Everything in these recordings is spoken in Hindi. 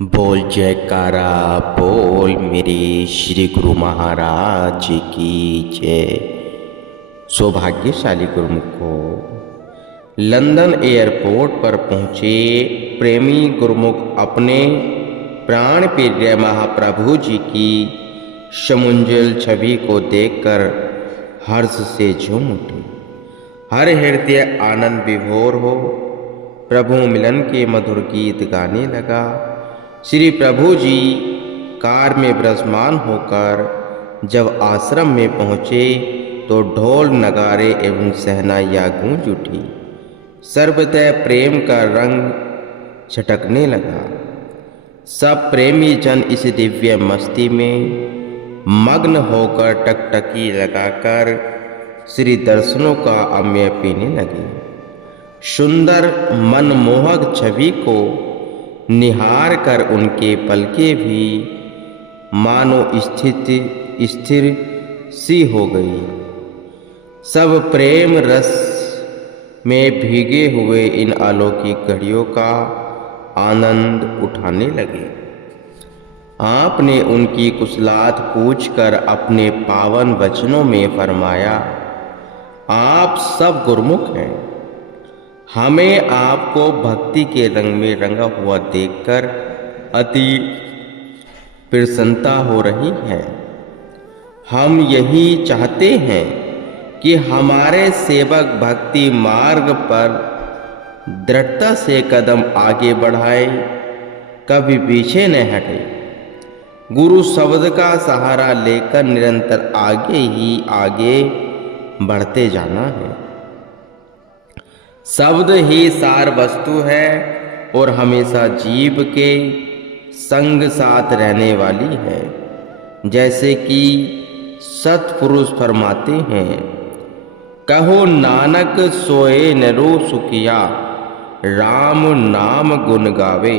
बोल जयकारा बोल मेरे श्री गुरु महाराज की जय। सौभाग्यशाली गुरुमुखो, लंदन एयरपोर्ट पर पहुंचे प्रेमी गुरुमुख अपने प्राण प्रिय महाप्रभु जी की समुज्जल छवि को देखकर हर्ष से झूम उठे। हर हृदय आनंद विभोर हो प्रभु मिलन के मधुर गीत गाने लगा। श्री प्रभु जी कार में विराजमान होकर जब आश्रम में पहुँचे तो ढोल नगारे एवं शहनाइयाँ गूंज उठी। सर्वतः प्रेम का रंग छटकने लगा। सब प्रेमी जन इस दिव्य मस्ती में मग्न होकर टकटकी लगाकर श्री दर्शनों का अमृत पीने लगे। सुंदर मनमोहक छवि को निहार कर उनके पलकें भी मानो स्थिर सी हो गई। सब प्रेम रस में भीगे हुए इन अलौकिक घड़ियों का आनंद उठाने लगे। आपने उनकी कुशलात पूछकर अपने पावन वचनों में फरमाया, आप सब गुरुमुख हैं। हमें आपको भक्ति के रंग में रंगा हुआ देखकर अति प्रसन्नता हो रही है। हम यही चाहते हैं कि हमारे सेवक भक्ति मार्ग पर दृढ़ता से कदम आगे बढ़ाए, कभी पीछे न हटे। गुरु शब्द का सहारा लेकर निरंतर आगे ही आगे बढ़ते जाना है। शब्द ही सार वस्तु है और हमेशा जीव के संग साथ रहने वाली है। जैसे कि सतपुरुष फरमाते हैं, कहो नानक सोए नरो सुखिया, राम नाम गुण गावे।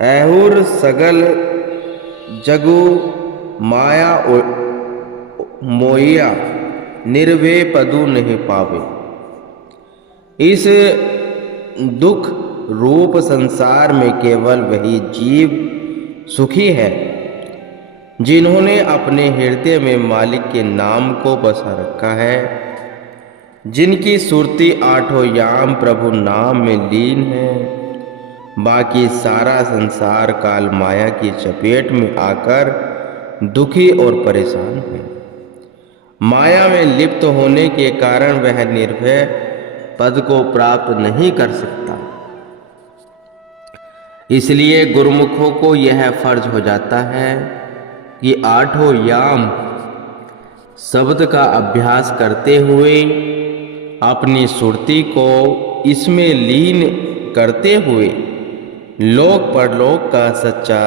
ऐहुर सगल जगु माया मोया, निर्भय पदु नहीं पावे। इस दुख रूप संसार में केवल वही जीव सुखी है जिन्होंने अपने हृदय में मालिक के नाम को बसा रखा है, जिनकी सुरती आठों याम प्रभु नाम में लीन है। बाकी सारा संसार काल माया की चपेट में आकर दुखी और परेशान है। माया में लिप्त होने के कारण वह निर्भय पद को प्राप्त नहीं कर सकता। इसलिए गुरुमुखों को यह फर्ज हो जाता है कि आठों याम शब्द का अभ्यास करते हुए अपनी सुरती को इसमें लीन करते हुए लोक परलोक का सच्चा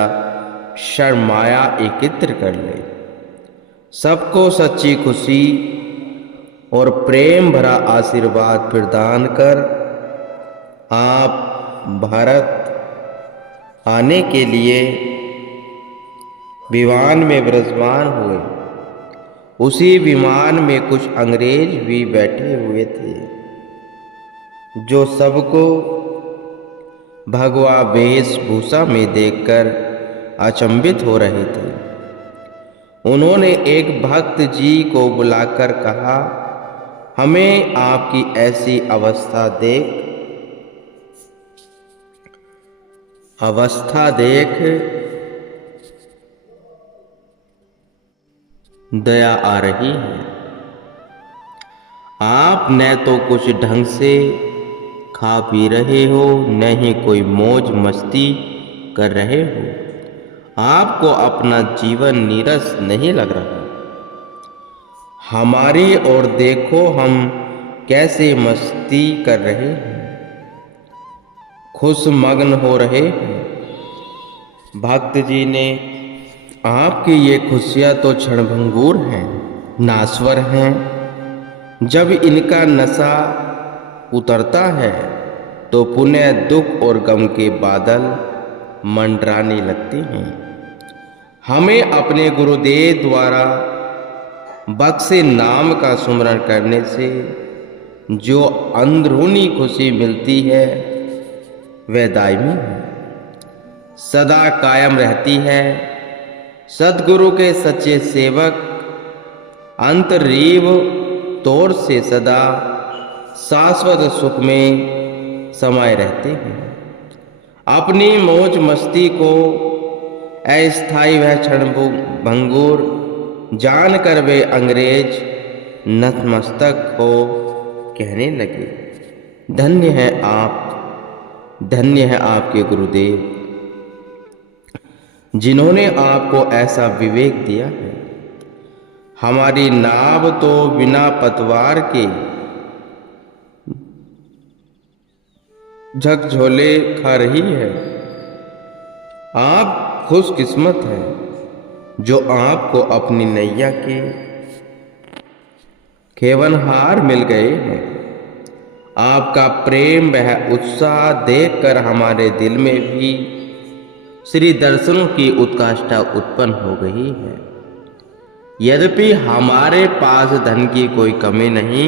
शर्माया एकत्र कर ले। सबको सच्ची खुशी और प्रेम भरा आशीर्वाद प्रदान कर आप भारत आने के लिए विमान में विराजमान हुए। उसी विमान में कुछ अंग्रेज भी बैठे हुए थे जो सबको भगवा वेशभूषा में देखकर अचंभित हो रहे थे। उन्होंने एक भक्त जी को बुलाकर कहा, हमें आपकी ऐसी अवस्था देख दया आ रही है। आप न तो कुछ ढंग से खा पी रहे हो, न ही कोई मौज मस्ती कर रहे हो। आपको अपना जीवन नीरस नहीं लग रहा। हमारी ओर देखो, हम कैसे मस्ती कर रहे हैं, खुश मग्न हो रहे हैं। भक्त जी ने, आपकी ये खुशियाँ तो क्षणभंगुर हैं, नाश्वर हैं। जब इनका नशा उतरता है तो पुनः दुख और गम के बादल मंडराने लगते हैं। हमें अपने गुरुदेव द्वारा बख्शे नाम का सुमरण करने से जो अंदरूनी खुशी मिलती है वह दायमी है। सदा कायम रहती है। सद्गुरु के सच्चे सेवक अंतरीव तौर से सदा शाश्वत सुख में समाये रहते हैं। अपनी मौज मस्ती को अस्थायी व क्षण भंगुर जानकर वे अंग्रेज नतमस्तक हो कहने लगे, धन्य है आप, धन्य है आपके गुरुदेव, जिन्होंने आपको ऐसा विवेक दिया है। हमारी नाव तो बिना पतवार के झकझोले खा रही है। आप खुशकिस्मत हैं जो आपको अपनी नैया के खेवनहार मिल गए हैं। आपका प्रेम वह उत्साह देखकर हमारे दिल में भी श्री दर्शनों की उत्कंठा उत्पन्न हो गई है। यद्यपि हमारे पास धन की कोई कमी नहीं,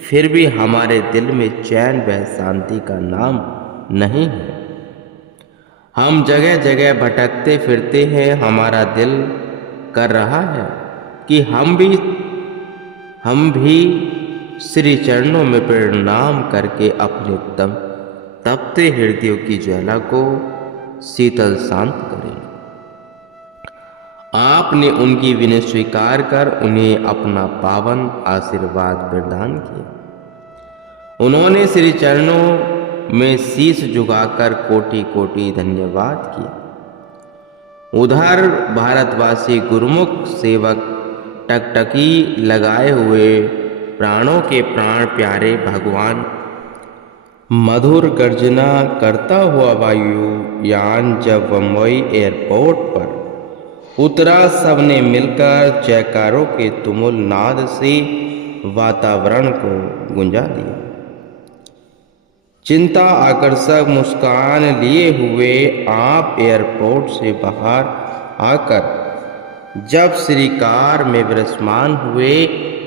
फिर भी हमारे दिल में चैन व शांति का नाम नहीं है। हम जगह जगह भटकते फिरते हैं। हमारा दिल कर रहा है कि हम भी श्री चरणों में प्रणाम करके अपने तपते हृदयों की ज्वाला को शीतल शांत करें। आपने उनकी विनय स्वीकार कर उन्हें अपना पावन आशीर्वाद प्रदान किया। उन्होंने श्री चरणों में शीश झुकाकर कोटि कोटि धन्यवाद किया। उधर भारतवासी गुरुमुख सेवक टकटकी लगाए हुए प्राणों के प्राण प्यारे भगवान मधुर गर्जना करता हुआ वायुयान जब बम्बई एयरपोर्ट पर उतरा, सबने मिलकर जयकारों के तुमुल नाद से वातावरण को गुंजा दिया। चिंता आकर्षक मुस्कान लिए हुए आप एयरपोर्ट से बाहर आकर जब श्री कार में विराजमान हुए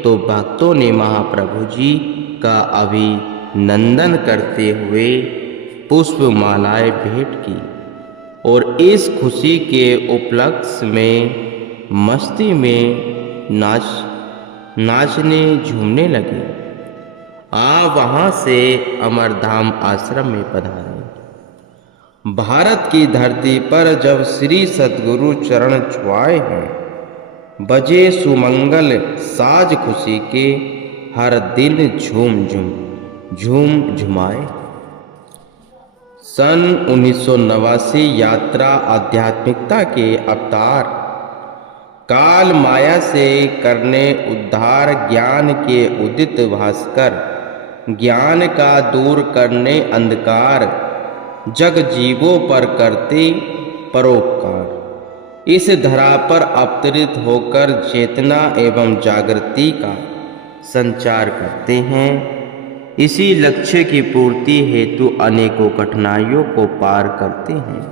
तो भक्तों ने महाप्रभु जी का अभिनंदन करते हुए पुष्पमालाएं भेंट की और इस खुशी के उपलक्ष्य में मस्ती में नाचने झूमने लगे। आप वहां से अमरधाम आश्रम में पधारे। भारत की धरती पर जब श्री सद्गुरु चरण छुआए हैं, बजे सुमंगल साज खुशी के हर दिन झूम झुमाए। सन 1989 यात्रा आध्यात्मिकता के अवतार, काल माया से करने उद्धार, ज्ञान के उदित भास्कर, ज्ञान का दूर करने अंधकार, जग जीवों पर करते परोपकार। इस धरा पर अवतरित होकर चेतना एवं जागृति का संचार करते हैं। इसी लक्ष्य की पूर्ति हेतु अनेकों कठिनाइयों को पार करते हैं।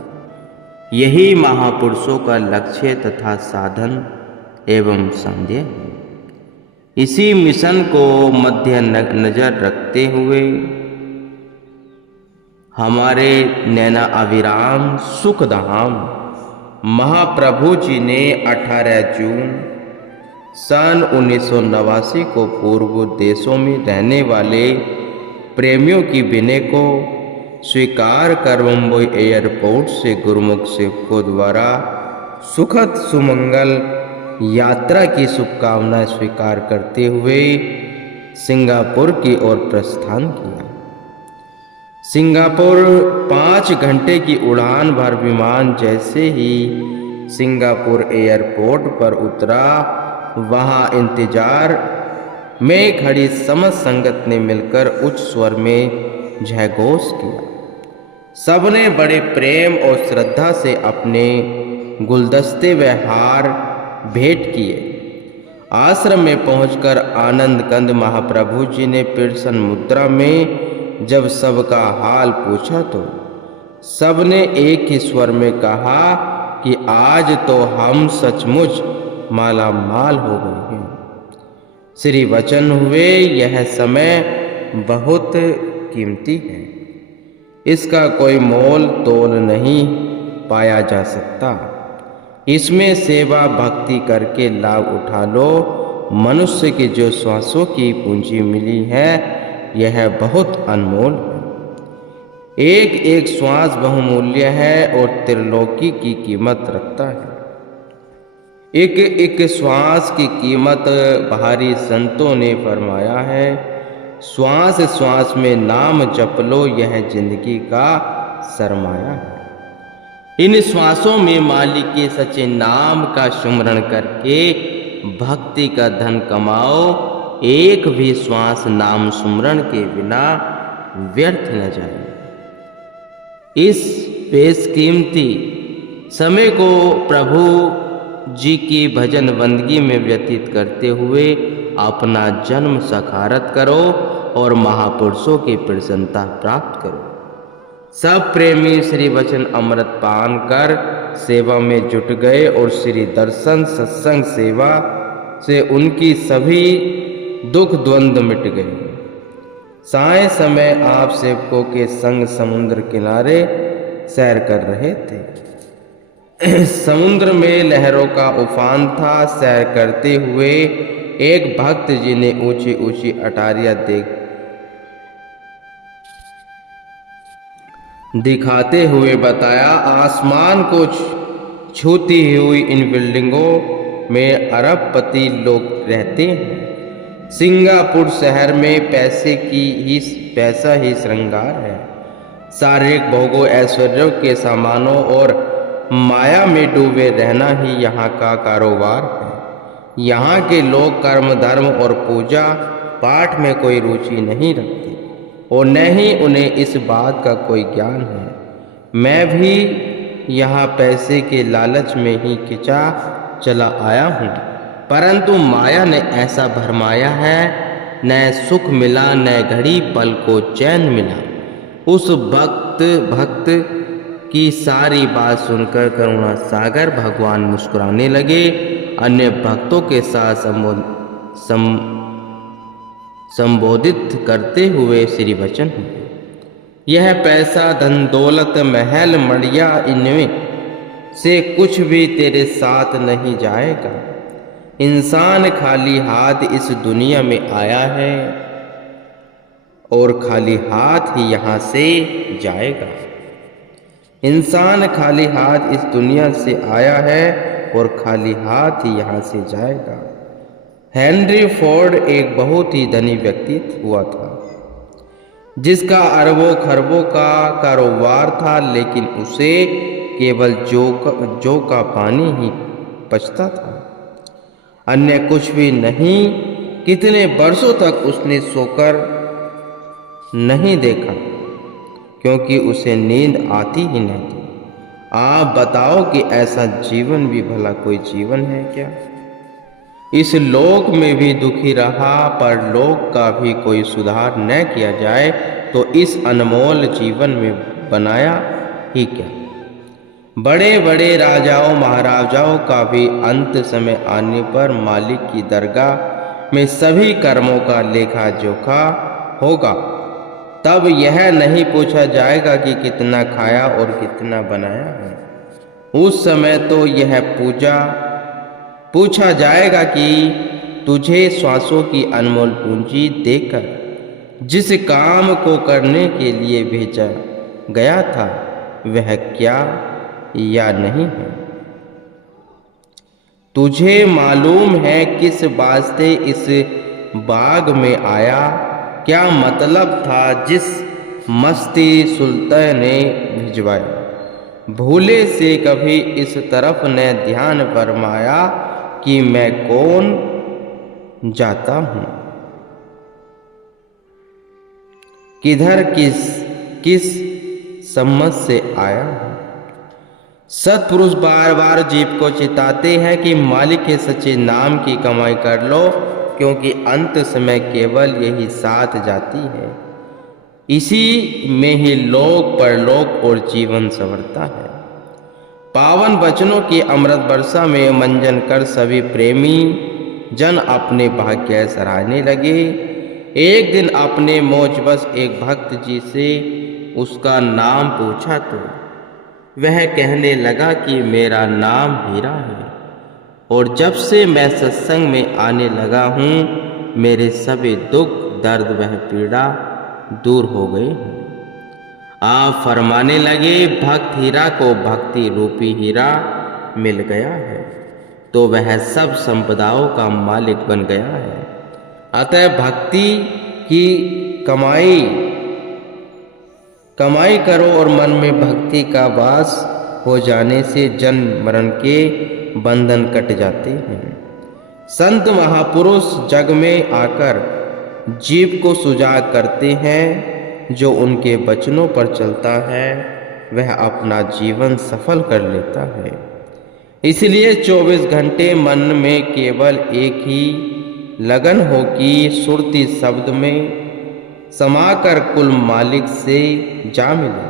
यही महापुरुषों का लक्ष्य तथा साधन एवं संध्या है। इसी मिशन को मध्य नजर रखते हुए हमारे नैना अविराम सुखधाम महाप्रभु जी ने 18 जून सन 1989 को पूर्व देशों में रहने वाले प्रेमियों की विनय को स्वीकार कर मुंबई एयरपोर्ट से गुरुमुख सेवकों द्वारा सुखद सुमंगल यात्रा की शुभकामनाएं स्वीकार करते हुए सिंगापुर की ओर प्रस्थान किया। सिंगापुर 5 घंटे की उड़ान भर विमान जैसे ही सिंगापुर एयरपोर्ट पर उतरा, वहां इंतजार में खड़ी समस्त संगत ने मिलकर उच्च स्वर में जयघोष किया। सबने बड़े प्रेम और श्रद्धा से अपने गुलदस्ते व हार भेंट किए। आश्रम में पहुंचकर आनंद कंद महाप्रभु जी ने प्रसन्न मुद्रा में जब सबका हाल पूछा तो सबने एक ही स्वर में कहा कि आज तो हम सचमुच माला माल हो गए हैं। श्री वचन हुए, यह समय बहुत कीमती है, इसका कोई मोल तोल नहीं। पाया जा सकता। इसमें सेवा भक्ति करके लाभ उठा लो। मनुष्य की जो श्वासों की पूंजी मिली है यह बहुत अनमोल है। एक एक श्वास बहुमूल्य है और त्रिलोकी की कीमत रखता है। एक एक श्वास की कीमत बाहरी संतों ने फरमाया है। श्वास श्वास में नाम जप लो, यह जिंदगी का सरमाया है। इन श्वासों में मालिक के सच्चे नाम का सुमरण करके भक्ति का धन कमाओ। एक भी श्वास नाम सुमरण के बिना व्यर्थ न जाए। इस बेशकीमती समय को प्रभु जी की भजन बंदगी में व्यतीत करते हुए अपना जन्म सखारत करो और महापुरुषों की प्रसन्नता प्राप्त करो। सब प्रेमी श्री वचन अमृत पान कर सेवा में जुट गए और श्री दर्शन सत्संग सेवा से उनकी सभी दुख द्वंद्व मिट गए। साय समय आप सेवकों के संग समुद्र किनारे सैर कर रहे थे। समुद्र में लहरों का उफान था। सैर करते हुए एक भक्त जी ने ऊंची ऊंची अटारियां दिखाते हुए बताया, आसमान को छूती हुई इन बिल्डिंगों में अरबपति लोग रहते हैं। सिंगापुर शहर में पैसा ही श्रृंगार है। शारीरिक भोगों ऐश्वर्य के सामानों और माया में डूबे रहना ही यहाँ का कारोबार है। यहाँ के लोग कर्म धर्म और पूजा पाठ में कोई रुचि नहीं रखते और न ही उन्हें इस बात का कोई ज्ञान है। मैं भी यहाँ पैसे के लालच में ही खिंचा चला आया हूँ, परंतु माया ने ऐसा भरमाया है, न सुख मिला न घड़ी पल को चैन मिला। उस भक्त की सारी बात सुनकर करुणा सागर भगवान मुस्कुराने लगे। अन्य भक्तों के साथ संबोधित करते हुए श्री वचन हुए, यह पैसा धन दौलत महल मड़िया इनमें से कुछ भी तेरे साथ नहीं जाएगा। इंसान खाली हाथ इस दुनिया में आया है और खाली हाथ ही यहाँ से जाएगा। इंसान खाली हाथ इस दुनिया से आया है और खाली हाथ ही यहाँ से जाएगा। हेनरी फोर्ड एक बहुत ही धनी व्यक्ति हुआ था, जिसका अरबों खरबों का कारोबार था, लेकिन उसे केवल जौ का पानी ही बचता था, अन्य कुछ भी नहीं। कितने वर्षों तक उसने सोकर नहीं देखा, क्योंकि उसे नींद आती ही नहीं थी। आप बताओ कि ऐसा जीवन भी भला कोई जीवन है क्या? इस लोक में भी दुखी रहा, पर लोक का भी कोई सुधार न किया जाए तो इस अनमोल जीवन में बनाया ही क्या? बड़े बड़े राजाओं महाराजाओं का भी अंत समय आने पर मालिक की दरगाह में सभी कर्मों का लेखा जोखा होगा। तब यह नहीं पूछा जाएगा कि कितना खाया और कितना बनाया है। उस समय तो यह पूछा जाएगा कि तुझे श्वासों की अनमोल पूंजी देकर जिस काम को करने के लिए भेजा गया था वह क्या या नहीं है। तुझे मालूम है किस वास्ते इस बाग में आया, क्या मतलब था जिस मस्ती सुल्तान ने भिजवाया। भूले से कभी इस तरफ ने ध्यान फरमाया कि मैं कौन जाता हूँ, किधर किस सम्मत से आया हूँ। सत्पुरुष बार बार जीव को चिताते हैं कि मालिक के सच्चे नाम की कमाई कर लो, क्योंकि अंत समय केवल यही साथ जाती है। इसी में ही लोक परलोक और जीवन संवरता है। पावन वचनों की अमृत वर्षा में मंजन कर सभी प्रेमी जन अपने भाग्य सराहने लगे। एक दिन अपने मौजवश एक भक्त जी से उसका नाम पूछा तो वह कहने लगा कि मेरा नाम हीरा है और जब से मैं सत्संग में आने लगा हूँ मेरे सभी दुख दर्द वह पीड़ा दूर हो गए हैं। आप फरमाने लगे भक्त हीरा को भक्ति रूपी हीरा मिल गया है तो वह सब संपदाओं का मालिक बन गया है। अतः भक्ति की कमाई करो और मन में भक्ति का वास हो जाने से जन्म मरण के बंधन कट जाते हैं। संत महापुरुष जग में आकर जीव को सुजाग करते हैं। जो उनके वचनों पर चलता है वह अपना जीवन सफल कर लेता है। इसलिए 24 घंटे मन में केवल एक ही लगन हो कि सुरती शब्द में समाकर कुल मालिक से जा मिले।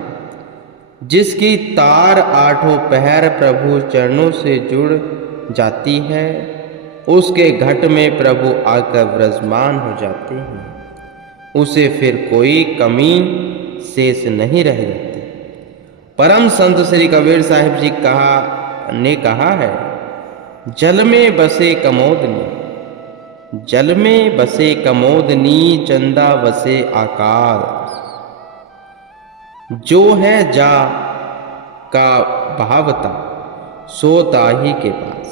जिसकी तार आठों पहर प्रभु चरणों से जुड़ जाती है उसके घट में प्रभु आकर विराजमान हो जाते हैं। उसे फिर कोई कमी शेष नहीं रह जाती। परम संत श्री कबीर साहिब जी ने कहा है, जल में बसे कमोदनी चंदा बसे आकाश। जो है जा का भावता सोता ही के पास।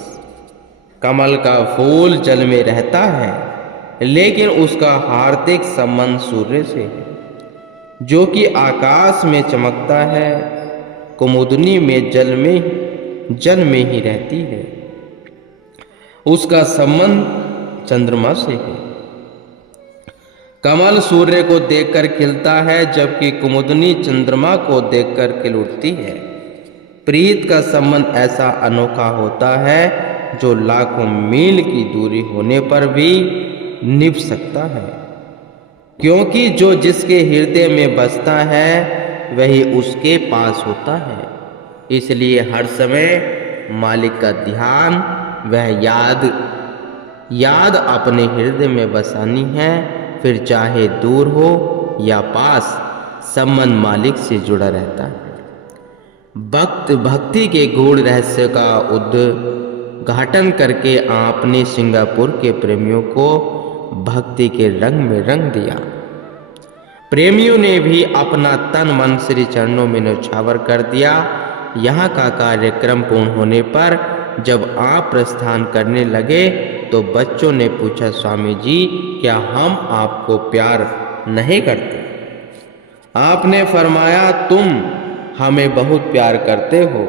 कमल का फूल जल में रहता है लेकिन उसका हार्दिक संबंध सूर्य से है जो कि आकाश में चमकता है। कुमुदनी में जल में ही रहती है। उसका संबंध चंद्रमा से है। कमल सूर्य को देखकर खिलता है जबकि कुमुदनी चंद्रमा को देखकर खिल उठती है। प्रीत का संबंध ऐसा अनोखा होता है जो लाखों मील की दूरी होने पर भी निभ सकता है, क्योंकि जो जिसके हृदय में बसता है वही उसके पास होता है। इसलिए हर समय मालिक का ध्यान वह याद अपने हृदय में बसानी है। फिर चाहे दूर हो या पास संबंध मालिक से जुड़ा रहता है। भक्ति के गूढ़ रहस्य का उद्घाटन करके आपने सिंगापुर के प्रेमियों को भक्ति के रंग में रंग दिया। प्रेमियों ने भी अपना तन मन श्री चरणों में न्यौछावर कर दिया। यहाँ का कार्यक्रम पूर्ण होने पर जब आप प्रस्थान करने लगे तो बच्चों ने पूछा, स्वामी जी क्या हम आपको प्यार नहीं करते? आपने फरमाया, तुम हमें बहुत प्यार करते हो।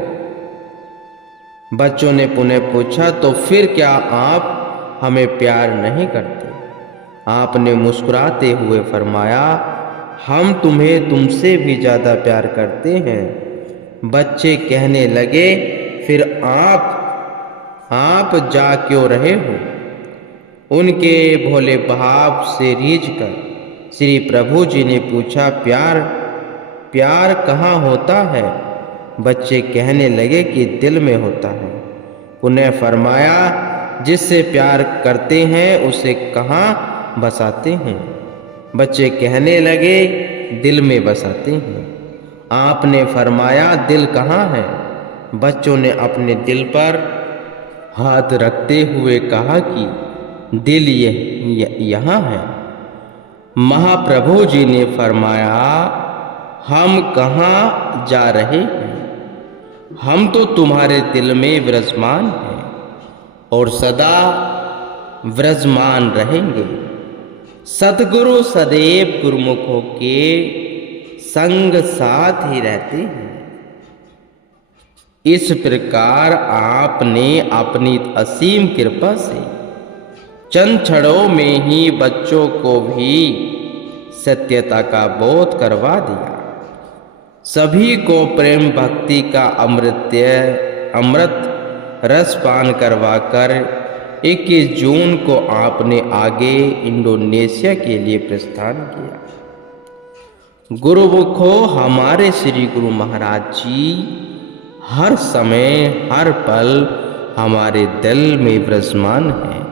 बच्चों ने पुनः पूछा, तो फिर क्या आप हमें प्यार नहीं करते? आपने मुस्कुराते हुए फरमाया, हम तुम्हें तुमसे भी ज़्यादा प्यार करते हैं। बच्चे कहने लगे, फिर आप जा क्यों रहे हो? उनके भोले भाव से रीझकर श्री प्रभु जी ने पूछा, प्यार कहाँ होता है? बच्चे कहने लगे कि दिल में होता है। उन्हें फरमाया, जिससे प्यार करते हैं उसे कहाँ बसाते हैं? बच्चे कहने लगे, दिल में बसाते हैं। आपने फरमाया, दिल कहाँ है? बच्चों ने अपने दिल पर हाथ रखते हुए कहा कि दिल यहाँ है। महाप्रभु जी ने फरमाया, हम कहाँ जा रहे हैं? हम तो तुम्हारे दिल में विराजमान हैं और सदा विराजमान रहेंगे। सतगुरु सदैव गुरुमुखों के संग साथ ही रहते हैं। इस प्रकार आपने अपनी असीम कृपा से चंद क्षणों में ही बच्चों को भी सत्यता का बोध करवा दिया। सभी को प्रेम भक्ति का अमृत रस पान करवाकर 21 जून को आपने आगे इंडोनेशिया के लिए प्रस्थान किया। गुरुमुखो, हमारे श्री गुरु महाराज जी हर समय हर पल हमारे दिल में विराजमान हैं।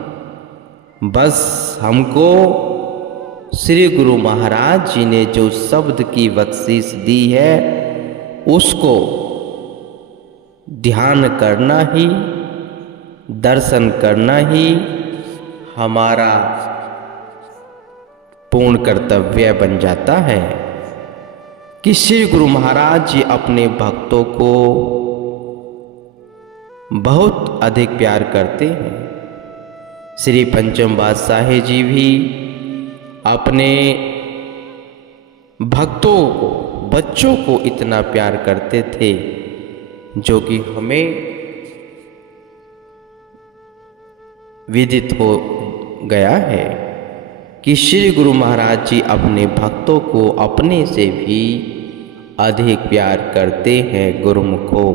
बस हमको श्री गुरु महाराज जी ने जो शब्द की बख्शीश दी है उसको ध्यान करना ही, दर्शन करना ही हमारा पूर्ण कर्तव्य बन जाता है कि श्री गुरु महाराज जी अपने भक्तों को बहुत अधिक प्यार करते हैं। श्री पंचम पातशाह जी भी अपने भक्तों को, बच्चों को इतना प्यार करते थे, जो कि हमें विदित हो गया है कि श्री गुरु महाराज जी अपने भक्तों को अपने से भी अधिक प्यार करते हैं गुरुमुखों।